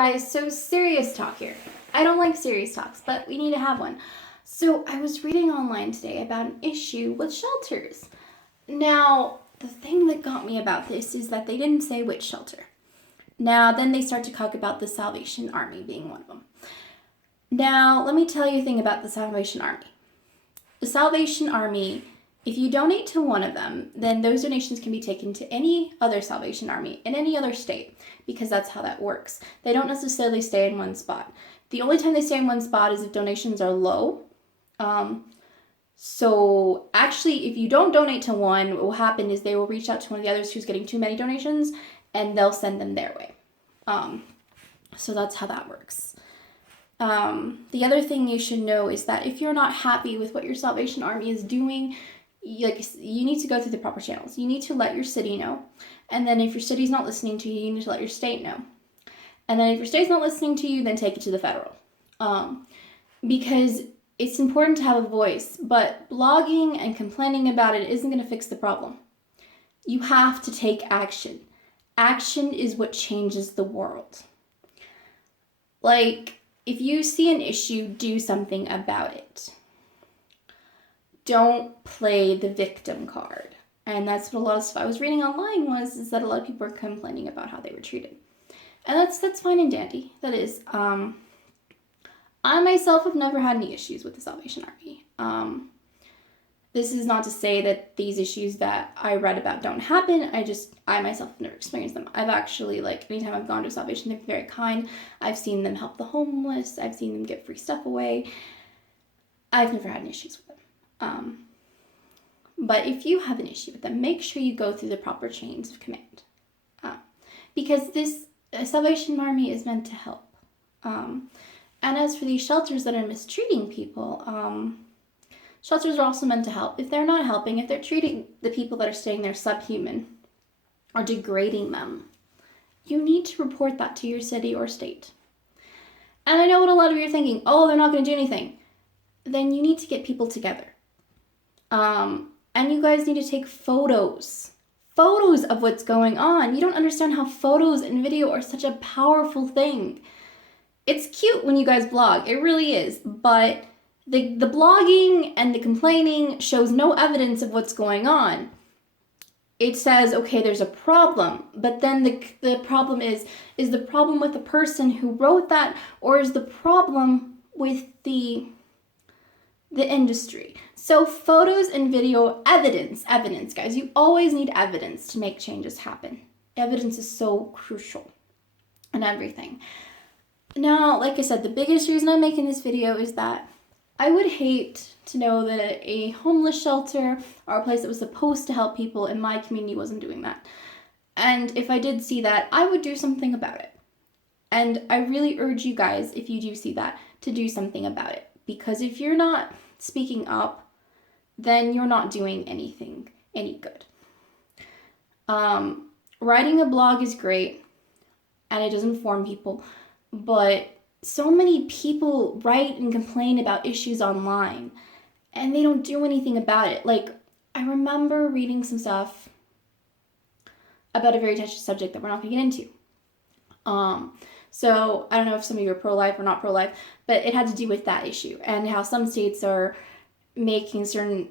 Guys, so serious talk here. I don't like serious talks, but we need to have one. So I was reading online today about an issue with shelters. Now, the thing that got me about this is that they didn't say which shelter. Now, then they start to talk about the Salvation Army being one of them. Now, let me tell you a thing about the Salvation Army. The Salvation Army, if you donate to one of them, then those donations can be taken to any other Salvation Army in any other state, because that's how that works. They don't necessarily stay in one spot. The only time they stay in one spot is if donations are low. So actually, if you don't donate to one, what will happen is they will reach out to one of the others who's getting too many donations, and they'll send them their way. So that's how that works. The other thing you should know is that if you're not happy with what your Salvation Army is doing, you need to go through the proper channels. You need to let your city know. And then if your city's not listening to you, you need to let your state know. And then if your state's not listening to you, then take it to the federal. Because it's important to have a voice, but blogging and complaining about it isn't going to fix the problem. You have to take action. Action is what changes the world. Like, if you see an issue, do something about it. Don't play the victim card. And that's what a lot of stuff I was reading online is that a lot of people are complaining about how they were treated. And that's fine and dandy. That is. I myself have never had any issues with the Salvation Army. This is not to say that these issues that I read about don't happen. I myself have never experienced them. I've actually, anytime I've gone to Salvation, they're very kind. I've seen them help the homeless. I've seen them give free stuff away. I've never had any issues with them. But if you have an issue with them, make sure you go through the proper chains of command. Because this Salvation Army is meant to help. And as for these shelters that are mistreating people, shelters are also meant to help. If they're not helping, if they're treating the people that are staying there subhuman or degrading them, you need to report that to your city or state. And I know what a lot of you are thinking, oh, they're not going to do anything. Then you need to get people together. And you guys need to take photos of what's going on. You don't understand how photos and video are such a powerful thing. It's cute when you guys blog, it really is, but the blogging and the complaining shows no evidence of what's going on. It says, okay, there's a problem, but then the problem is the problem with the person who wrote that, or is the problem with the industry? So photos and video, evidence, guys. You always need evidence to make changes happen. Evidence is so crucial in everything. Now, like I said, the biggest reason I'm making this video is that I would hate to know that a homeless shelter or a place that was supposed to help people in my community wasn't doing that. And if I did see that, I would do something about it. And I really urge you guys, if you do see that, to do something about it. Because if you're not speaking up, then you're not doing anything any good. Writing a blog is great, and it does inform people, but so many people write and complain about issues online, and they don't do anything about it. I remember reading some stuff about a very touchy subject that we're not going to get into. So I don't know if some of you are pro-life or not pro-life, but it had to do with that issue and how some states are making certain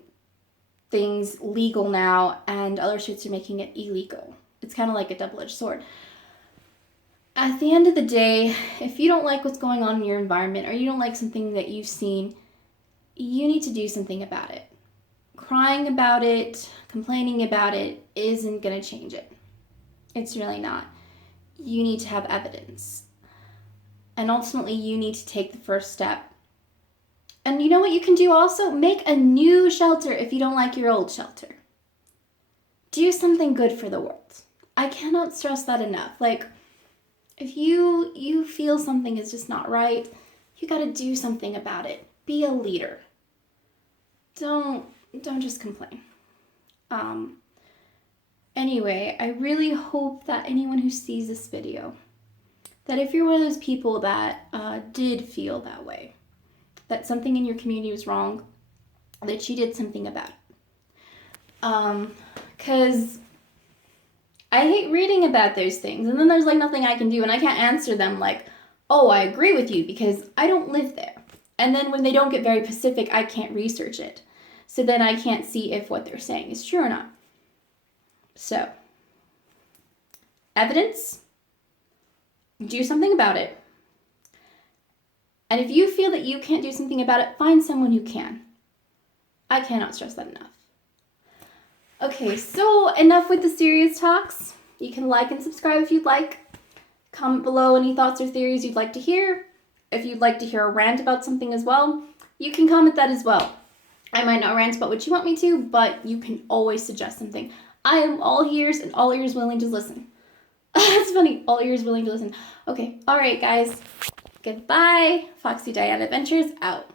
things legal now and other states are making it illegal. It's kind of like a double-edged sword. At the end of the day, if you don't like what's going on in your environment or you don't like something that you've seen, you need to do something about it. Crying about it, complaining about it isn't going to change it. It's really not. You need to have evidence. And ultimately, you need to take the first step. And you know what you can do also? Make a new shelter if you don't like your old shelter. Do something good for the world. I cannot stress that enough. If you feel something is just not right, you got to do something about it. Be a leader. Don't just complain. Anyway, I really hope that anyone who sees this video, that if you're one of those people that did feel that way, that something in your community was wrong, that you did something about it. Because I hate reading about those things, and then there's nothing I can do, and I can't answer them oh, I agree with you because I don't live there. And then when they don't get very specific, I can't research it. So then I can't see if what they're saying is true or not. So, evidence, do something about it. And if you feel that you can't do something about it, find someone who can. I cannot stress that enough. Okay, so enough with the serious talks. You can like and subscribe if you'd like. Comment below any thoughts or theories you'd like to hear. If you'd like to hear a rant about something as well, you can comment that as well. I might not rant about what you want me to, but you can always suggest something. I am all ears and all ears willing to listen. That's funny, all ears willing to listen. Okay, all right, guys. Goodbye. Foxy Diana Adventures out.